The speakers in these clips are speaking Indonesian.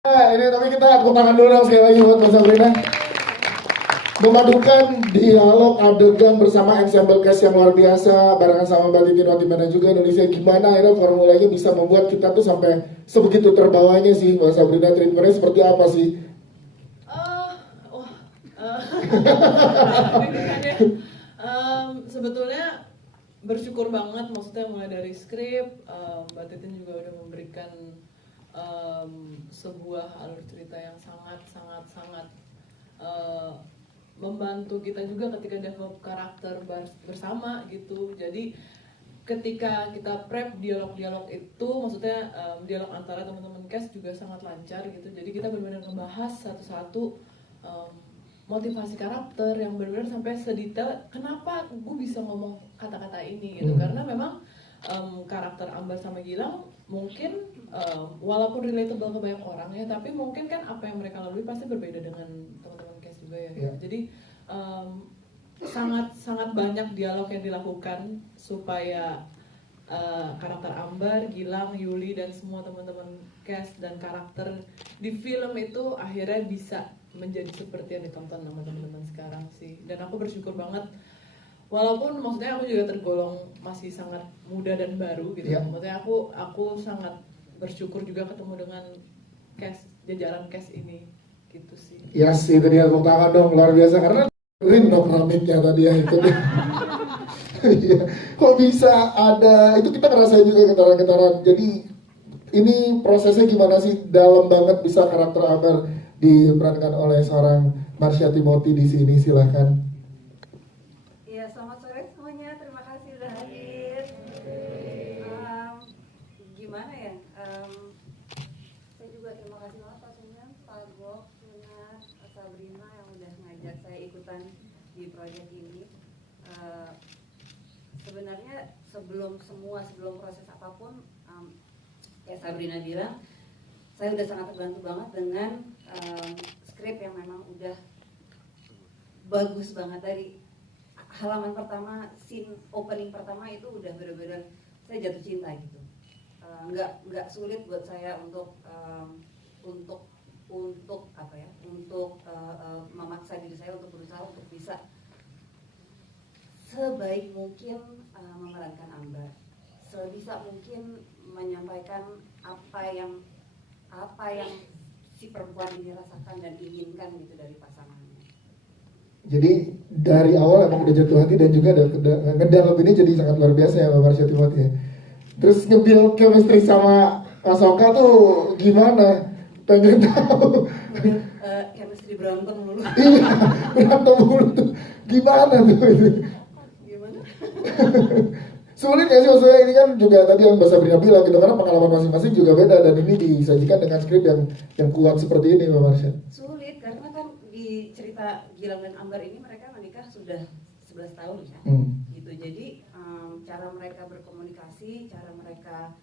Ini tapi kita tepuk tangan dulu dong sekali lagi buat Mas Sabrina. Memadukan dialog adegan bersama ensemble cast yang luar biasa barengan sama Mbak Titi Notimana juga Indonesia. Gimana akhirnya formulanya bisa membuat kita tuh sampai sebegitu terbawanya sih Mbak Sabrina, treatmentnya seperti apa sih? Sebetulnya bersyukur banget, maksudnya mulai dari skrip, Mbak Titin juga udah memberikan sebuah alur cerita yang sangat membantu kita juga ketika develop karakter bersama gitu. Jadi ketika kita prep dialog-dialog itu, maksudnya dialog antara teman-teman cast juga sangat lancar gitu. Jadi kita benar-benar ngebahas satu-satu motivasi karakter yang benar-benar sampai sedetail kenapa gue bisa ngomong kata-kata ini gitu. Karena memang karakter Ambar sama Gilang mungkin walaupun relatable ke banyak orang ya, tapi mungkin kan apa yang mereka lalui pasti berbeda dengan teman-teman cast juga ya. Yeah. Jadi sangat banyak dialog yang dilakukan supaya karakter Ambar, Gilang, Yuli dan semua teman-teman cast dan karakter di film itu akhirnya bisa menjadi seperti yang ditonton sama teman-teman sekarang sih. Dan aku bersyukur banget, walaupun maksudnya aku juga tergolong masih sangat muda dan baru gitu. Yeah. Maksudnya aku sangat bersyukur juga ketemu dengan cast, jajaran cast ini gitu sih. Yes, itu dia, tepuk tangan dong, luar biasa karena dong ramiknya tadi ya itu. Iya. Kok bisa ada, itu kita ngerasain juga getaran-getaran. Jadi ini prosesnya gimana sih, dalam banget bisa karakter Ambar diperankan oleh seorang Marsha Timothy di sini, silahkan. Iya, selamat sore semuanya. Terima kasih sudah hadir. Gimana ya? Saya juga terima kasih banget pastinya Pak Gok, Luna, Sabrina yang udah ngajak saya ikutan di proyek ini. Sebenarnya sebelum proses apapun, kayak Sabrina bilang, saya udah sangat terbantu banget dengan skrip yang memang udah bagus banget. Dari halaman pertama, scene opening pertama itu udah bener-bener saya jatuh cinta gitu. Nggak sulit buat saya untuk memaksa diri saya untuk berusaha untuk bisa sebaik mungkin memerankan Ambar, sebisa mungkin menyampaikan apa yang si perempuan ini rasakan dan inginkan gitu dari pasangannya. Jadi dari awal emang udah jatuh hati dan juga ngedevelop ini jadi sangat luar biasa ya Mbak Marsha Timothy ya. Terus nge-build chemistry sama Asoka tuh gimana? Pengen tahu. Chemistry berantem dulu. Iya, berantem mulu tuh. Gimana tuh itu? Gimana? Sulit ya sih, maksudnya ini kan juga tadi yang Mbak Sabrina bilang gitu, karena pengalaman masing-masing juga beda dan ini disajikan dengan skrip yang kuat seperti ini Mbak Marsha. Sulit karena kan di cerita Gilang dan Ambar ini mereka menikah sudah 11 tahun ya. Gitu. Jadi cara mereka berkomunikasi, cara mereka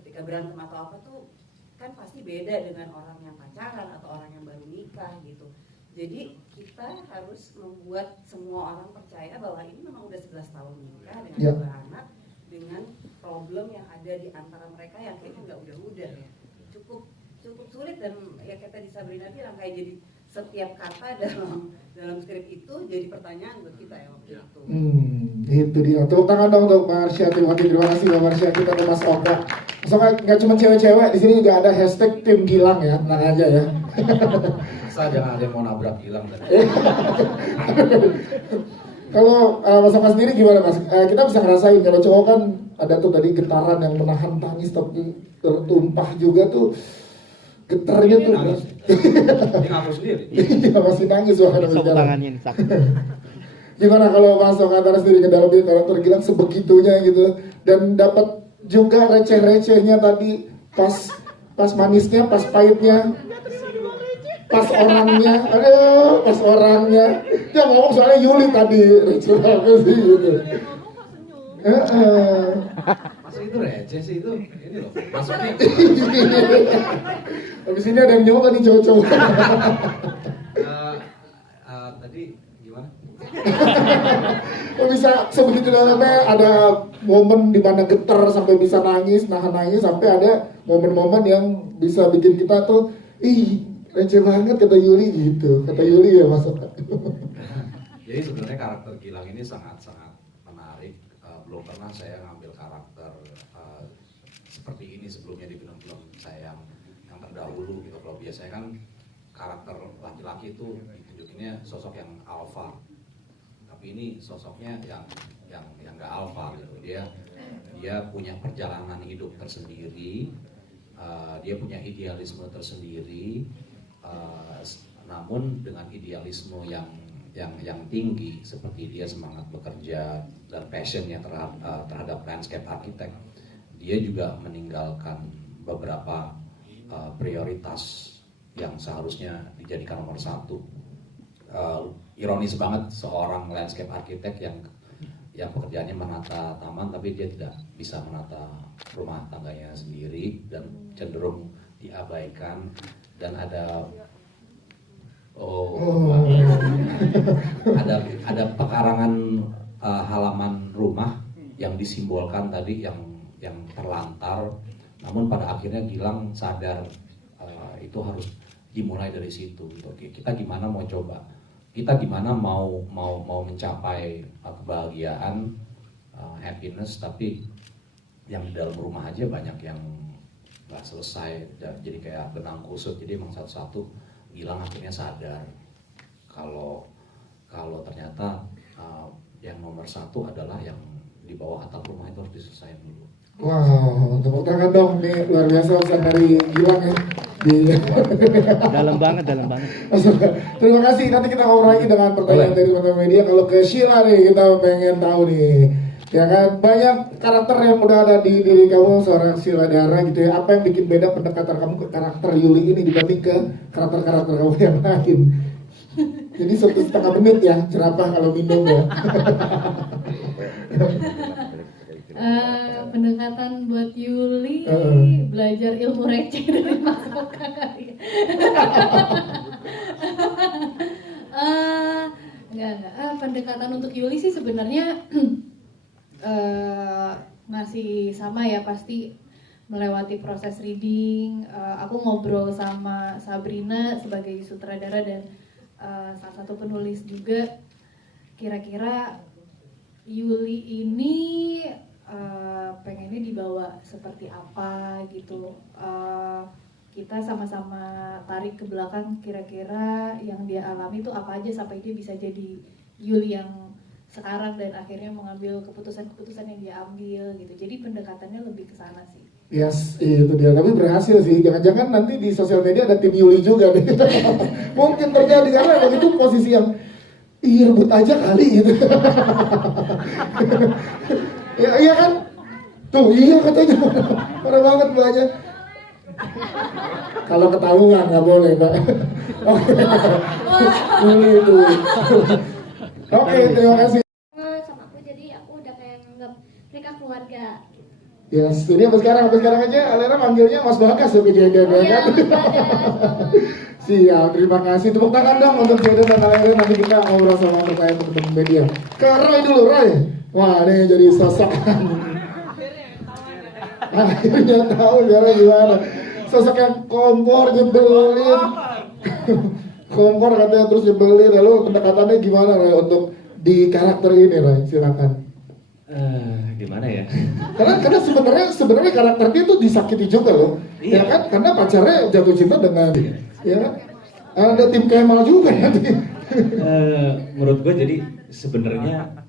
ketika berantem atau apa tuh kan pasti beda dengan orang yang pacaran atau orang yang baru nikah gitu. Jadi kita harus membuat semua orang percaya bahwa ini memang udah 11 tahun menikah dengan 2 anak, dengan problem yang ada di antara mereka yang kayaknya nggak udah-udah ya. Cukup sulit dan ya kayak tadi Sabrina bilang, kayak jadi setiap kata dalam skrip itu jadi pertanyaan buat kita ya waktu itu. Itu dia. Tepuk tangan dong untuk Marsha Timothy. Terima kasih Mbak Marsha. Kita ke Mas Oka. Soalnya nggak cuma cewek-cewek, di sini juga ada hashtag tim Gilang ya, tenang aja ya. Saya jangan ada yang mau nabrak Gilang tadi. Kalau Mas Oka sendiri gimana Mas? Kita bisa ngerasain kalau cowok kan ada tuh tadi getaran yang menahan tangis tapi tertumpah juga tuh. Getarnya tuh. Ini ngaku sendiri. Iya masih nangis wah ada Tepuk tangannya nih, Sak. Gimana kalau Mas Oka antara sendiri ngedalamin karakter Gilang sebegitunya gitu dan dapat juga receh-recehnya tadi pas manisnya, pas pahitnya, pas orangnya. Dia ngomong soalnya Yuli tadi receh apa sih gitu. Masa itu receh sih itu? Ini loh, masuknya. Habis ini ada yang nyoba nih cowok-cowok. Tadi gimana? Kok bisa sebegitu dalamnya, ada momen di mana getar sampai bisa nangis, nahan nangis, sampai ada momen-momen yang bisa bikin kita tuh, ih receh banget kata Yuli gitu, kata Yuli ya Mas. Jadi sebenarnya karakter Gilang ini sangat-sangat menarik. Belum pernah saya ngambil karakter seperti ini sebelumnya di film-film saya yang terdahulu gitu. Kalau biasanya kan karakter laki-laki itu ditunjukinnya sosok yang alfa, tapi ini sosoknya yang nggak alfa gitu. Dia punya perjalanan hidup tersendiri, dia punya idealisme tersendiri, namun dengan idealisme yang tinggi, seperti dia semangat bekerja dan passionnya terhadap landscape architect. Dia juga meninggalkan beberapa prioritas yang seharusnya dijadikan nomor satu. Ironis banget seorang landscape architect yang pekerjaannya menata taman, tapi dia tidak bisa menata rumah tangganya sendiri dan cenderung diabaikan. Dan ada ada pekarangan halaman rumah yang disimbolkan tadi yang terlantar, namun pada akhirnya Gilang sadar itu harus dimulai dari situ. Kita gimana mau coba, kita gimana mau mencapai kebahagiaan, happiness, tapi yang di dalam rumah aja banyak yang nggak selesai, jadi kayak benang kusut. Jadi emang satu-satu Gilang akhirnya sadar kalau ternyata yang nomor satu adalah yang di bawah atap rumah itu harus diselesaikan dulu. Wow, tepuk tangan dong, nih luar biasa pesan dari Gilang ya. Dalam banget. Terima kasih. Nanti kita ngobrol lagi dengan pertanyaan dari teman-teman media. Kalau ke Sheila nih, kita pengen tahu nih, ya kan banyak karakter yang udah ada di diri kamu seorang Sheila Dara gitu ya. Apa yang bikin beda pendekatan kamu ke karakter Yuli ini dibanding ke karakter-karakter kamu yang lain? Jadi 1,5 menit ya, jerapah kalau minum ya. Pendekatan buat Yuli belajar ilmu receh dari Mas Oka kali ya. Enggak. Pendekatan untuk Yuli sih sebenarnya masih sama ya, pasti melewati proses reading. Aku ngobrol sama Sabrina sebagai sutradara dan salah satu penulis juga. Kira-kira Yuli ini pengennya dibawa seperti apa gitu. Kita sama-sama tarik ke belakang, kira-kira yang dia alami itu apa aja sampai dia bisa jadi Yuli yang sekarang dan akhirnya mengambil keputusan-keputusan yang dia ambil gitu. Jadi pendekatannya lebih ke sana sih. Yes, itu dia. Tapi berhasil sih. Jangan-jangan nanti di sosial media ada tim Yuli juga nih. Mungkin terjadi karena begitu posisi yang rebut aja kali gitu. Ya, iya kan? Tuh, iya katanya. Parah banget banyak. Kalau ketahuan nggak boleh, Pak. Itu. Oke, terima kasih. Sama aku, jadi aku udah kayak nganggap mereka keluarga. Ya, jadi sampai sekarang aja Alera manggilnya Mas Bagas ya kejadian kan? Siap, terima kasih. Tepuk tangan dong untuk Jaden dan Alera. Nanti kita ngobrol sama pertanyaan teman-teman media. Ke Roy dulu, Roy. Wah, ini jadi sosok. Akhirnya tahu sekarang gimana. Sosok yang kompor, nyebelin. Kompor katanya terus nyebelin. Lalu pendekatannya gimana, Roy, untuk di karakter ini, Roy? Silakan. Gimana ya? Karena sebenarnya karakter dia tuh disakiti juga loh. Iya. Ya kan? Karena pacarnya jatuh cinta dengan ya kan? Ada tim Kemal juga nanti. Menurut gue jadi sebenarnya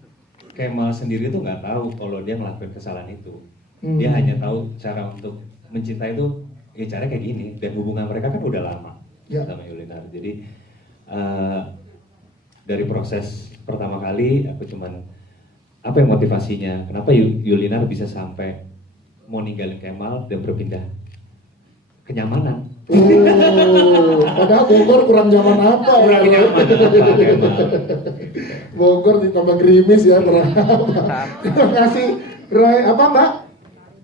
Kemal sendiri tuh nggak tahu kalau dia ngelakuin kesalahan itu. Dia hanya tahu cara untuk mencintai itu ya caranya kayak gini, dan hubungan mereka kan udah lama sama Yulinar. Jadi dari proses pertama kali aku cuman apa yang motivasinya, kenapa Yulinar bisa sampai mau ninggalin Kemal dan berpindah kenyamanan. Padahal Bogor kurang nyaman apa ya? Kurang nyaman apa Kemal. Bogor ditambah gerimis ya, kurang apa. Terima kasih Roy. Apa Mbak?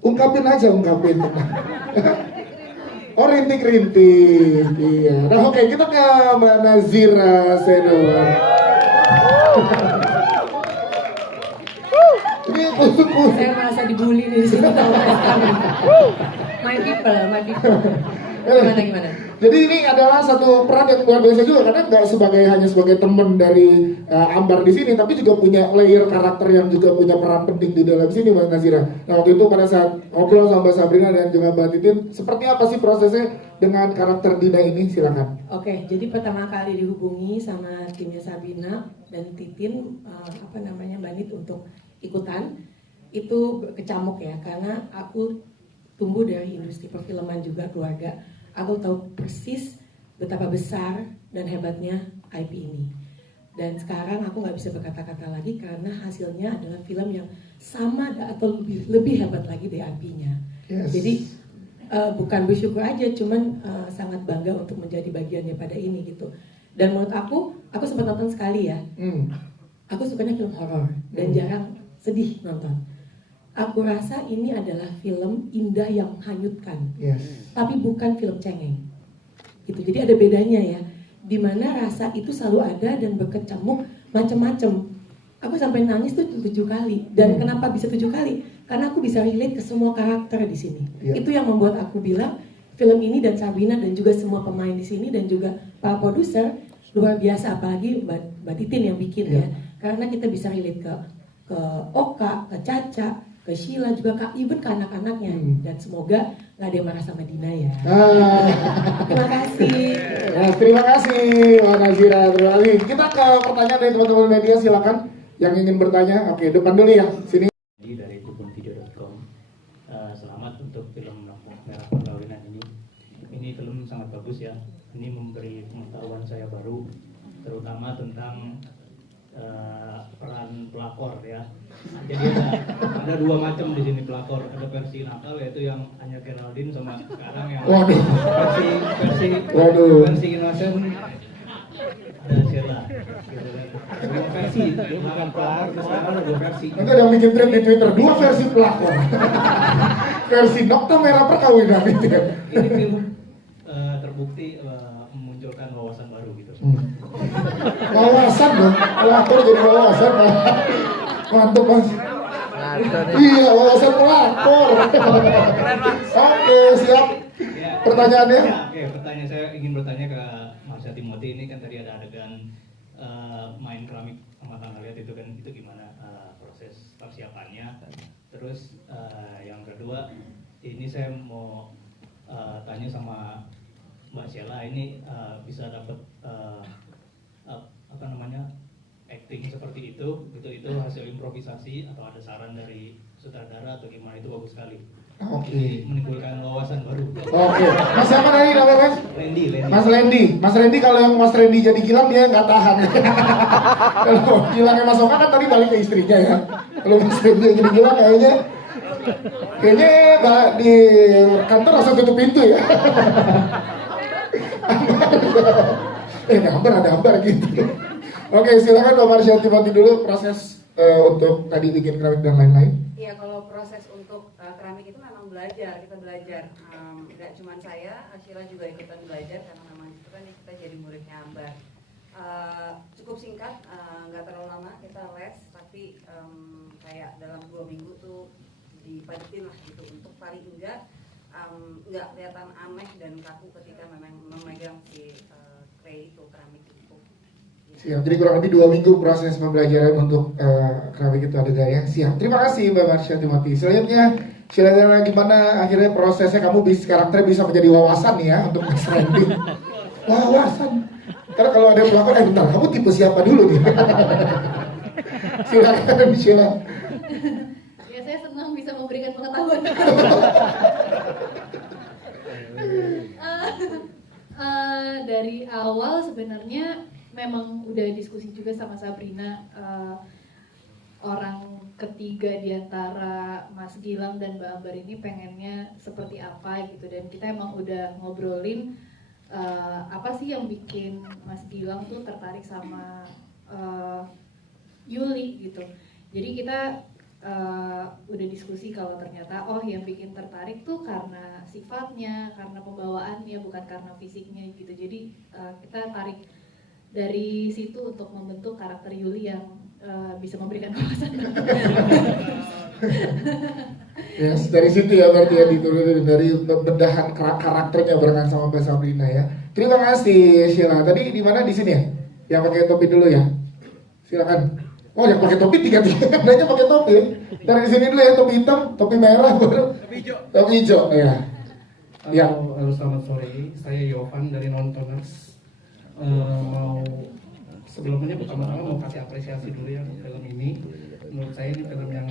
Ungkapin aja. Oh, rintik-rintik. Iya. Nah, oke, kita ke Mbak Nazira Sedor. Ini khusus. Saya merasa dibully di sini. My people. Gimana? Jadi ini adalah satu peran yang luar biasa juga karena nggak hanya sebagai teman dari Ambar di sini, tapi juga punya layer karakter yang juga punya peran penting di dalam sini, Mbak Nazira. Nah waktu itu pada saat ngobrol sama Mbak Sabrina dan juga Mbak Titin, seperti apa sih prosesnya dengan karakter Dina ini? Silakan. Oke, jadi pertama kali dihubungi sama timnya Sabrina dan Titin, Mbak Nit untuk ikutan, itu kecamuk ya, karena aku tumbuh dari industri perfilman juga keluarga. Aku tahu persis betapa besar dan hebatnya IP ini. Dan sekarang aku nggak bisa berkata-kata lagi karena hasilnya adalah film yang sama atau lebih hebat lagi dari IP-nya. Yes. Jadi bukan bersyukur aja, cuman sangat bangga untuk menjadi bagiannya pada ini gitu. Dan menurut aku sempat nonton sekali ya. Aku sukanya film horor dan jarang sedih nonton. Aku rasa ini adalah film indah yang hanyutkan, tapi bukan film cengeng. Gitu. Jadi ada bedanya ya, dimana rasa itu selalu ada dan berkecamuk macam-macam. Aku sampai nangis tuh 7 kali. Dan kenapa bisa 7 kali? Karena aku bisa relate ke semua karakter di sini. Itu yang membuat aku bilang film ini dan Sabrina dan juga semua pemain di sini dan juga para produser luar biasa, apalagi Mbak Titin yang bikin ya. Karena kita bisa relate ke Oka, ke Caca, ke Sheila, juga even ke anak-anaknya. Dan semoga nggak ada yang marah sama Dina ya. Terima kasih. Nah, terima kasih Mbak Nazira. Terima kasih. Kita ke pertanyaan dari teman-teman media, silakan yang ingin bertanya. Oke, depan dulu ya, sini. Dari tribunvideo.com. Selamat untuk film Lampu Merah Perkawinan ini. Ini film sangat bagus ya. Ini memberi pengetahuan saya baru, terutama tentang peran pelakor ya. Jadi ada 2 macam di sini pelakor. Ada versi nakal yaitu yang hanya Geraldine, sama sekarang yang versi innocent ada Sheila. Gitu kan. 2 versi, bukan pelakor, sekarang ada 2 versi. Nanti ada yang bikin trend di Twitter, 2 versi pelakor. Versi Nokta Merah Perkawinan itu. Ini film terbukti memunculkan wawasan baru gitu. Wawasan dong, pelakor jadi wawasan. Mantap Mas. Iya, wawasan pelakor. Oke, siap. Pertanyaannya? Oke, pertanyaan saya ingin bertanya ke Marsha Timothy. Ini kan tadi ada adegan main keramik sama tanggal liat itu kan, itu gimana proses persiapannya? Terus yang kedua, ini saya mau tanya sama Mbak Sheila, ini bisa dapat acting seperti itu hasil improvisasi atau ada saran dari sutradara atau gimana? Itu bagus sekali. Oke. Menimbulkan wawasan baru. Oke. Mas siapa tadi namanya Mas? Randy. Mas Randy, kalau yang Mas Randy jadi Gilang dia nggak tahan. Kalau Gilangnya Mas Oka kan tadi balik ke istrinya ya. Kalau Mas Randy yang jadi Gilang kayaknya nggak di kantor langsung tutup pintu ya. Ambar ada Ambar gitu. Oke, silakan Mbak Marsha Timothy dulu proses untuk tadi bikin keramik dan lain-lain. Iya, kalau proses untuk keramik itu memang kita belajar. Nggak cuma saya, Sheila juga ikutan belajar karena memang itu kan kita jadi muridnya Ambar. Cukup singkat, nggak terlalu lama kita les, tapi kayak dalam 2 minggu tuh dipadetin lah gitu untuk paling enggak nggak kelihatan aneh dan kaku ketika memang memegang si clay itu, keramik itu. Siap, jadi kurang lebih 2 minggu proses pembelajaran untuk keramik itu ada ya. Siap, terima kasih Mbak Marsha Timothy. Selanjutnya, Sheila, gimana akhirnya prosesnya kamu karakternya bisa menjadi wawasan nih ya untuk Mas Randy. Wawasan. Karena kalau ada pelakor, bentar, kamu tipe siapa dulu nih? Silakan Sheila. Ya, saya senang bisa memberikan pengetahuan. Dari awal sebenarnya memang udah diskusi juga sama Sabrina, orang ketiga di antara Mas Gilang dan Mbak Ambar ini pengennya seperti apa gitu, dan kita emang udah ngobrolin apa sih yang bikin Mas Gilang tuh tertarik sama Yuli gitu. Jadi kita udah diskusi kalau ternyata yang bikin tertarik tuh karena sifatnya, karena pembawaannya, bukan karena fisiknya gitu. Jadi kita tarik dari situ untuk membentuk karakter Yuli yang bisa memberikan wawasan. Yes, dari situ ya berarti ya diturunin dari bedahan karakternya barengan sama Mbak Sabrina ya. Terima kasih Sheila. Tadi di mana, di sini ya? Yang pakai topi dulu ya. Silakan. Oh, yang pakai topi tiga-tiga nanya pakai topi. Dari sini dulu ya, topi hitam, topi merah, baru topi hijau. Ya. Ya. Halo, selamat sore. Saya Yovan dari Nontoners. Mau sebelumnya pertama-tama mau kasih apresiasi dulu ya film ini. Menurut saya ini film yang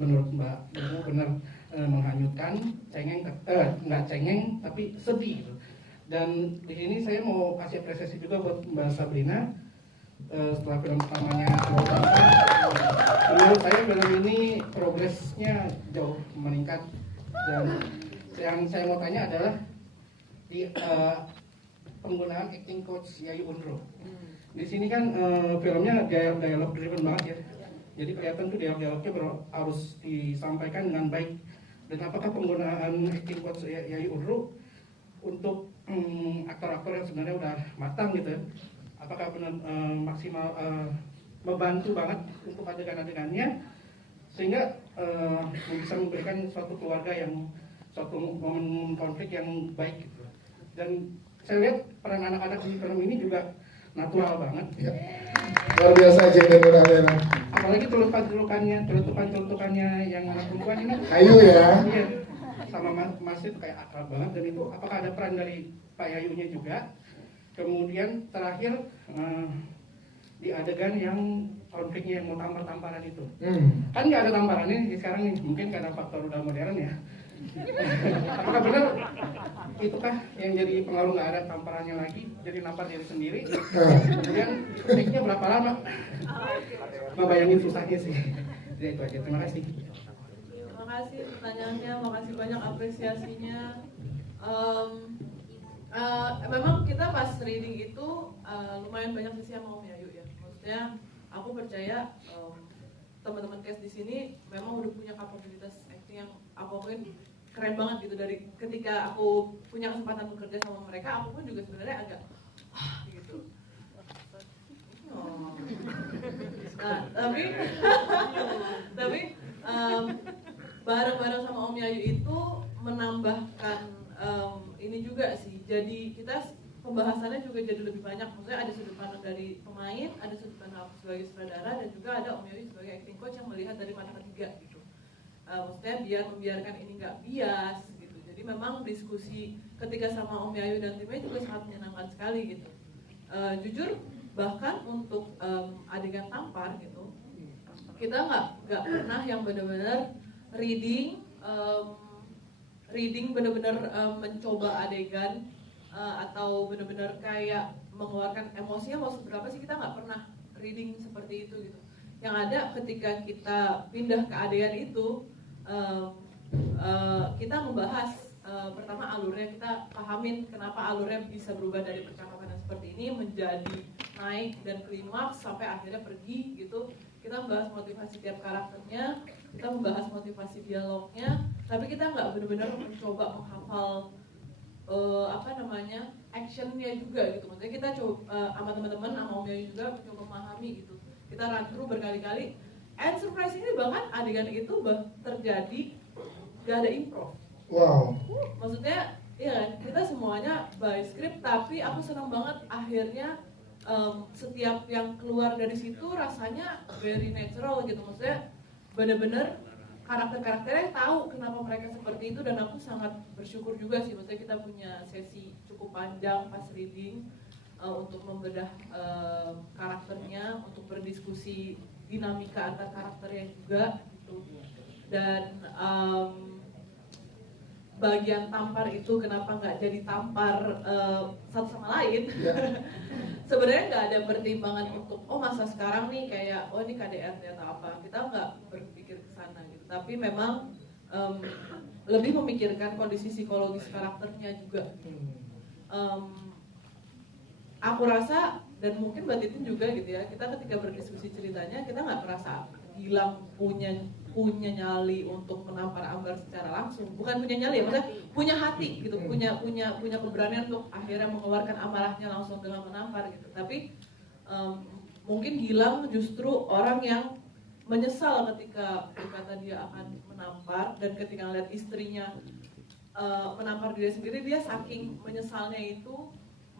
menurut Mbak benar menghanyutkan, nggak cengeng tapi sedih gitu. Dan di sini saya mau kasih apresiasi juga buat Mbak Sabrina. Setelah film pertamanya menurut saya film ini progresnya jauh meningkat. Dan yang saya mau tanya adalah di penggunaan acting coach Yayu Unro. Di sini kan filmnya dialog driven banget ya. Jadi kelihatan tuh dialognya harus disampaikan dengan baik. Dan apakah penggunaan acting coach Yayu Unro untuk aktor-aktor yang sebenarnya udah matang gitu ya? Apakah benar maksimal membantu banget untuk adegan-adegannya sehingga bisa memberikan suatu keluarga yang suatu momen konflik yang baik gitu. Dan saya lihat peran anak-anak di film ini juga natural banget Ya. Luar biasa genuine. apalagi celutukan-celutukannya yang anak perempuan ini Ayu ya. iya, sama Mas itu kayak akrab banget. Dan itu apakah ada peran dari Pak Yayunya juga. Kemudian terakhir di adegan yang konfliknya yang mau tampar-tamparan itu kan nggak ada tamparannya sekarang nih, mungkin karena faktor udah modern ya. Apakah benar itukah yang jadi pengaruh nggak ada tamparannya lagi, jadi nampar diri sendiri? Kemudian take-nya berapa lama? Ngebayangin susahnya sih. Jadi itu aja, terima kasih. Terima kasih pertanyaannya, makasih banyak apresiasinya. Memang kita pas reading itu lumayan banyak sisi sama Om Yayu ya. Maksudnya aku percaya teman-teman cast di sini memang udah punya kapabilitas acting yang aku akuin keren banget gitu. Dari ketika aku punya kesempatan bekerja sama mereka, aku pun juga sebenarnya agak gitu. Oh. Nah, tapi bareng-bareng sama Om Yayu itu menambahkan ini juga sih. Jadi kita pembahasannya juga jadi lebih banyak. Maksudnya ada sudut pandang dari pemain, ada sudut pandang aku sebagai sutradara, dan juga ada Om Yayu sebagai acting coach yang melihat dari mata ketiga gitu. Maksudnya biar membiarkan ini nggak bias gitu. Jadi memang diskusi ketika sama Om Yayu dan timnya juga sangat menyenangkan sekali gitu. Jujur bahkan untuk adegan tampar gitu, kita nggak pernah yang benar-benar reading benar-benar mencoba adegan atau benar-benar kayak mengeluarkan emosinya mau seberapa sih, kita nggak pernah reading seperti itu gitu. Yang ada ketika kita pindah ke adegan itu kita membahas pertama alurnya, kita pahamin kenapa alurnya bisa berubah dari percakapan yang seperti ini menjadi naik dan klimaks sampai akhirnya pergi gitu. Kita membahas motivasi tiap karakternya, kita membahas motivasi dialognya, tapi kita nggak benar-benar mencoba menghafal actionnya juga gitu. Maksudnya kita coba sama teman-teman, sama Om Yayu juga mencoba memahami gitu. Kita run through berkali-kali, and surprisingly bahkan adegan itu terjadi gak ada improv. Wow. Maksudnya ya kita semuanya by script, tapi aku senang banget akhirnya setiap yang keluar dari situ rasanya very natural gitu. Maksudnya bener-bener karakter-karakternya tahu kenapa mereka seperti itu, dan aku sangat bersyukur juga sih. Maksudnya kita punya sesi cukup panjang pas reading untuk membedah karakternya, untuk berdiskusi dinamika antar karakternya juga gitu. Dan bagian tampar itu kenapa nggak jadi tampar satu sama lain? Sebenarnya nggak ada pertimbangan untuk masa sekarang nih kayak ini KDRT atau apa, kita nggak berpikir ke sana gitu. Tapi memang lebih memikirkan kondisi psikologis karakternya juga. Aku rasa, dan mungkin Mbak Titin juga gitu ya, kita ketika berdiskusi ceritanya kita nggak merasa Gilang punya nyali untuk menampar Ambar secara langsung. Bukan punya nyali ya, maksudnya punya hati gitu, punya keberanian untuk akhirnya mengeluarkan amarahnya langsung dengan menampar gitu. Tapi mungkin Gilang justru orang yang menyesal ketika berkata dia akan menampar, dan ketika lihat istrinya menampar diri sendiri, dia saking menyesalnya itu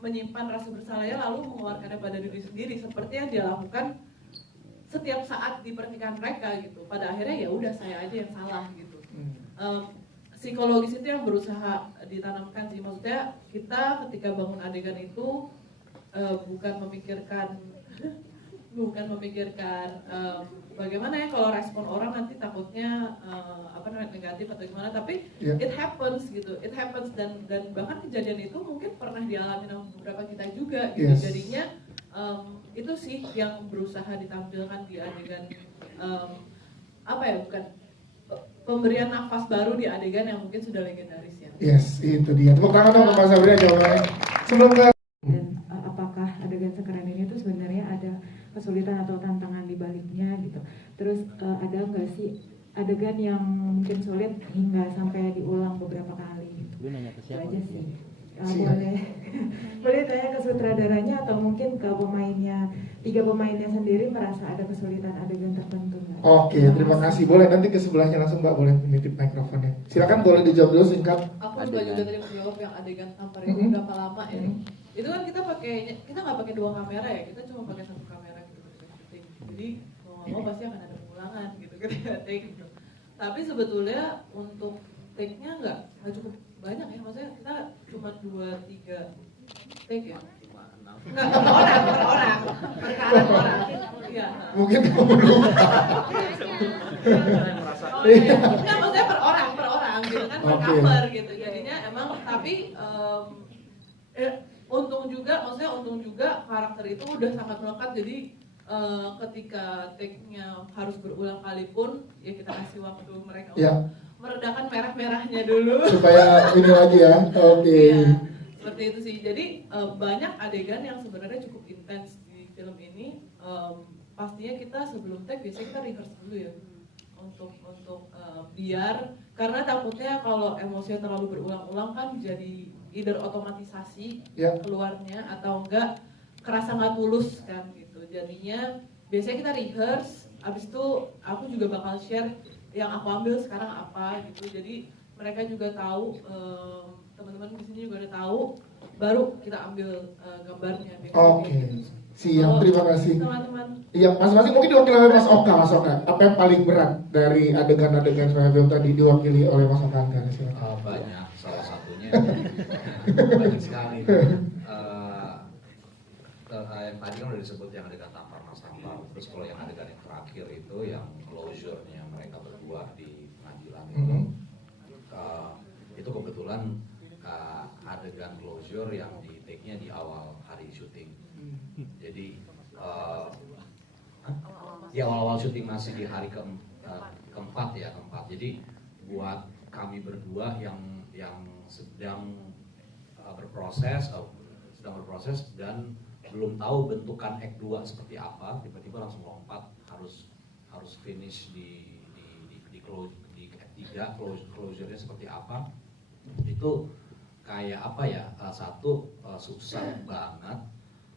menyimpan rasa bersalahnya lalu mengeluarkannya pada diri sendiri, seperti yang dia lakukan setiap saat di pernikahan mereka gitu. Pada akhirnya ya udah saya aja yang salah gitu. Psikologis itu yang berusaha ditanamkan sih, maksudnya kita ketika bangun adegan itu bukan memikirkan bagaimana ya kalau respon orang nanti takutnya negatif atau gimana, tapi it happens gitu, it happens, dan bahkan kejadian itu mungkin pernah dialami sama beberapa kita juga gitu. Jadinya itu sih yang berusaha ditampilkan di adegan pemberian nafas baru di adegan yang mungkin sudah legendaris ya. Yes, itu dia. Tepuk tangan dong Mbak Sabrina jawabannya. Sebelum ke dan apakah adegan sekeren ini tuh sebenarnya ada kesulitan atau tantangan di baliknya gitu. Terus ada nggak sih adegan yang mungkin sulit hingga sampai diulang beberapa kali gitu. Itu aja sih. Boleh tanya ke sutradaranya atau mungkin ke pemainnya, 3 pemainnya sendiri merasa ada kesulitan adegan tertentu nggak? Oke, terima kasih. Boleh nanti ke sebelahnya langsung Mbak, boleh menitip mikrofonnya. Silakan, boleh dijawab dulu singkat. Aku juga tadi menjawab yang adegan tampar itu berapa lama ya. Itu kan kita nggak pakai 2 kamera ya, kita cuma pakai 1 kamera gitu ketika syuting. Jadi mau pasti akan ada pengulangan gitu ketika take gitu. Tapi sebetulnya untuk take-nya nggak cukup banyak ya, maksudnya kita cuma 2-3 take ya. Nggak, per orang. Iya. Mungkin kamu lupa. Nggak, maksudnya per orang gitu kan, per cover gitu. Jadinya emang, tapi untung juga karakter itu udah sangat melekat, jadi ketika take-nya harus berulang kali pun ya kita kasih waktu mereka untuk meredakan merah-merahnya dulu supaya ini lagi ya. Oke. Seperti itu sih. Jadi banyak adegan yang sebenarnya cukup intens di film ini. Pastinya kita sebelum take biasanya kita rehearse dulu ya untuk biar, karena takutnya kalau emosinya terlalu berulang-ulang kan jadi either otomatisasi keluarnya atau enggak kerasa nggak tulus kan gitu. Jadinya biasanya kita rehearse, abis itu aku juga bakal share yang aku ambil sekarang apa gitu. Jadi mereka juga tahu, teman-teman di sini juga udah tahu, baru kita ambil gambarnya. Oke. Siap, terima kasih. Teman-teman. Iya, masing-masing mungkin diwakili oleh Mas Oka. Apa yang paling berat dari adegan-adegan film tadi diwakili oleh Mas Oka Antara? Banyak, salah satunya banyak sekali. Yang tadi kan udah disebut yang adegan tampar Mas Tampar. Terus kalau yang adegan yang terakhir itu yang closure-nya mereka berdua di pengadilan itu kebetulan adegan closure yang di take-nya di awal hari syuting. Jadi di awal-awal syuting masih di hari keempat. Jadi buat kami berdua yang sedang berproses dan belum tahu bentukan act 2 seperti apa, tiba-tiba langsung lompat harus finish di act 3 closure-nya seperti apa. Itu kayak apa ya, satu susah banget,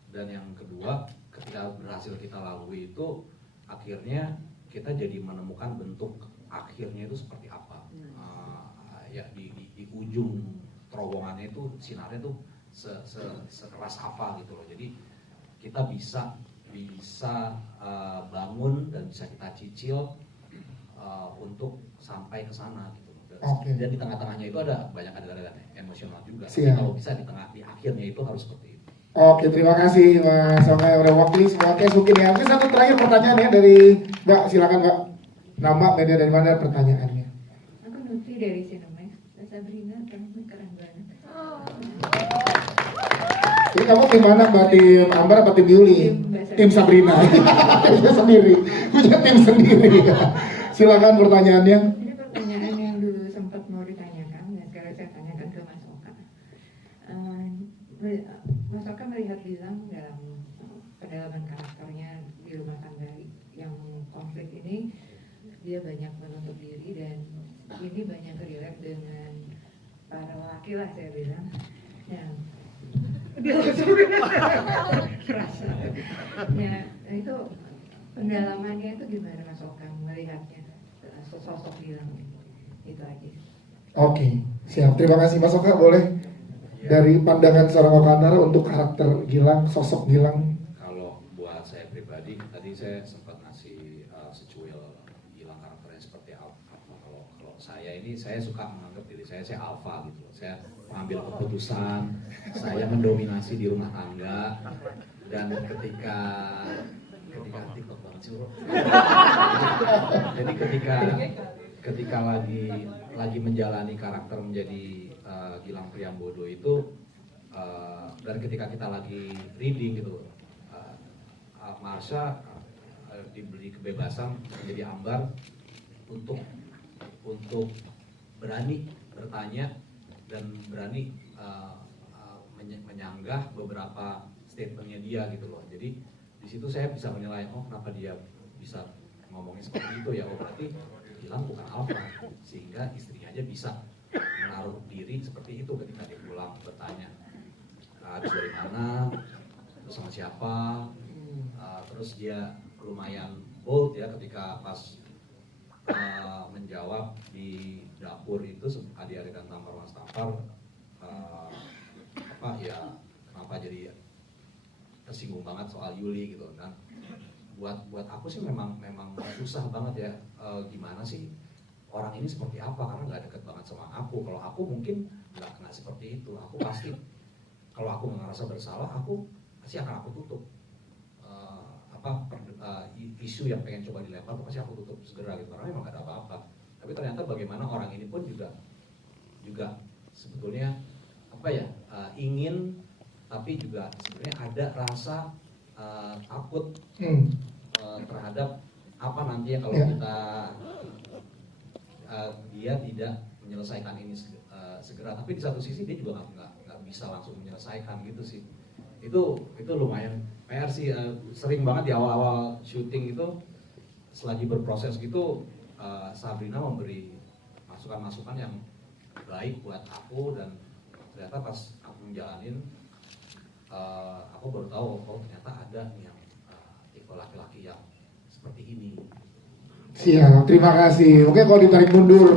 dan yang kedua ketika berhasil kita lalui itu akhirnya kita jadi menemukan bentuk akhirnya itu seperti apa. Ya di ujung terowongannya itu sinarnya tuh sekeras apa gitu loh. Jadi kita bisa bangun dan bisa kita cicil untuk sampai ke sana gitu. Dan di tengah-tengahnya itu ada banyak adegan emosional juga. Jadi kalau bisa di akhirnya itu harus seperti itu. Oke, terima kasih Mas Oka yang udah wakili semua case mungkin ya. Mungkin satu terakhir pertanyaan ya dari Mbak, silakan Mbak. Nama, media dari mana, pertanyaannya? Aku Nutri dari Cinemas. Sabrina, kamu keren banget. Ini kamu tim mana Mbak? Tim Ambar apa tim Yuli? Tim Sabrina. Punya sendiri. Punya tim sendiri. Silakan pertanyaannya. Ini pertanyaan yang dulu sempat mau ditanyakan, dan sekarang saya tanyakan ke Mas Oka. Mas Oka melihat Gilang dalam pendalaman karakternya di rumah tangga yang konflik ini, dia banyak menutup diri dan ini banyak relate dengan para laki lah saya bilang. Ya, dia langsung kerasa. Ya, itu pendalamannya itu gimana Mas Oka melihatnya sosok Gilang itu aja. Oke, siap. Terima kasih Mas Oka. Boleh dari pandangan seorang Okantara untuk karakter Gilang, sosok Gilang. Kalau buat saya pribadi, tadi saya sempat ngasih secuil Gilang karakternya seperti apa. Kalau saya ini, saya suka menganggap diri saya alpha gitu. Saya mengambil keputusan, saya mendominasi di rumah tangga, dan ketika TikTok banget sih bro. Jadi ketika lagi menjalani karakter menjadi Gilang Priambodo itu, dan ketika kita lagi reading gitu, Marsha diberi kebebasan menjadi Ambar untuk berani bertanya dan berani menyanggah beberapa statementnya dia gitu loh. Jadi di situ saya bisa menilai, oh kenapa dia bisa ngomongin seperti itu ya, oh berarti Gilang bukan alpha, sehingga istrinya aja bisa menaruh diri seperti itu ketika dia pulang bertanya, habis dari mana, terus sama siapa, terus dia lumayan bold ya ketika pas menjawab di dapur itu, Adi dan Tampar Mas Tampar kenapa jadi tersinggung banget soal Yuli gitu. Dan buat aku sih memang susah banget ya, gimana sih orang ini seperti apa, karena nggak deket banget sama aku. Kalau aku mungkin nggak seperti itu. Aku pasti kalau aku ngerasa bersalah, aku pasti akan aku tutup isu yang pengen coba dilempar, pasti aku tutup segera gitu, karena memang nggak ada apa-apa. Tapi ternyata bagaimana orang ini pun juga sebetulnya ingin, tapi juga sebenarnya ada rasa takut terhadap apa nanti ya kalau kita dia tidak menyelesaikan ini segera. Tapi di satu sisi dia juga nggak bisa langsung menyelesaikan gitu sih. Itu lumayan PR sih. Sering banget di awal-awal syuting itu, selagi berproses gitu, Sabrina memberi masukan-masukan yang baik buat aku, dan ternyata pas aku menjalanin, aku baru tahu oh ternyata ada nih yang tipe laki-laki yang seperti ini. Siap, terima kasih. Oke, kalau ditarik mundur